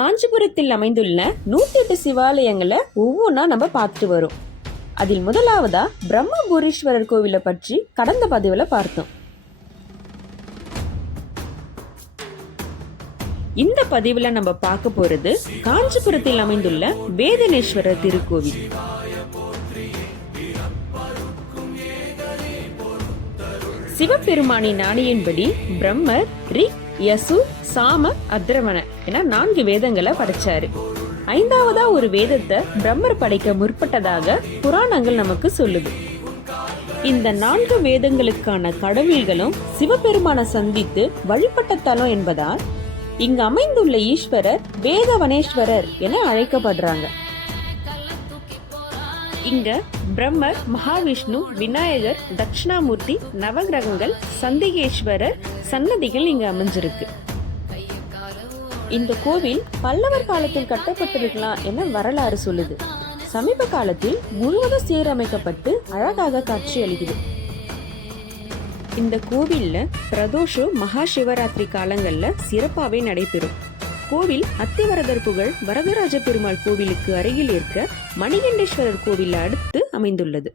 காஞ்சிபுரத்தில் அமைந்துள்ள நூத்தி எட்டு சிவாலயங்களை ஒவ்வொன்றா நம்ம பார்த்துட்டு வரோம். அதில் முதலாவதா பிரம்மபுரீஸ்வரர் கோவிலை பற்றி கடந்த பதிவுல பார்த்தோம். இந்த பதிவுல நம்ம பார்க்க போறது காஞ்சிபுரத்தில் அமைந்துள்ள வேதனேஸ்வரர் திருக்கோவில். சிவபெருமானின் ஆணையின்படி பிரம்மர் ரிக் யசு சாம அத்ரவண என நான்கு வேதங்களை படைச்சாரு. ஐந்தாவதா ஒரு வேதத்தை பிரம்மர் படைக்க முற்பட்டதாக புராணங்கள் நமக்கு சொல்லுது. இந்த நான்கு வேதங்களுக்கான கடவுள்களும் சிவபெருமான சந்தித்து வழிபட்ட தலம் என்பதால் இங்கு அமைந்துள்ள ஈஸ்வரர் வேதவனேஸ்வரர் என அழைக்கப்படுறாங்க. இங்க பிரம்மர் மகாவிஷ்ணு விநாயகர் தட்சிணாமூர்த்தி நவகிரகங்கள் சந்திகேஸ்வரர் சன்னதிகள் இங்கு அமைஞ்சிருக்கு. இந்த கோவில் பல்லவர் காலத்தில் கட்டப்பட்டிருக்கலாம் என வரலாறு சொல்லுது. சமீப காலத்தில் முழுவதும் சீரமைக்கப்பட்டு அழகாக காட்சி அளிக்குது. இந்த கோவில்ல பிரதோஷம் மகா சிவராத்திரி காலங்கள்ல சிறப்பாகவே நடைபெறும். கோவில் அத்திவரதர் புகழ் வரதராஜ பெருமாள் கோவிலுக்கு அருகில் இருக்க மணிகண்டேஸ்வரர் கோவில் அடுத்து அமைந்துள்ளது.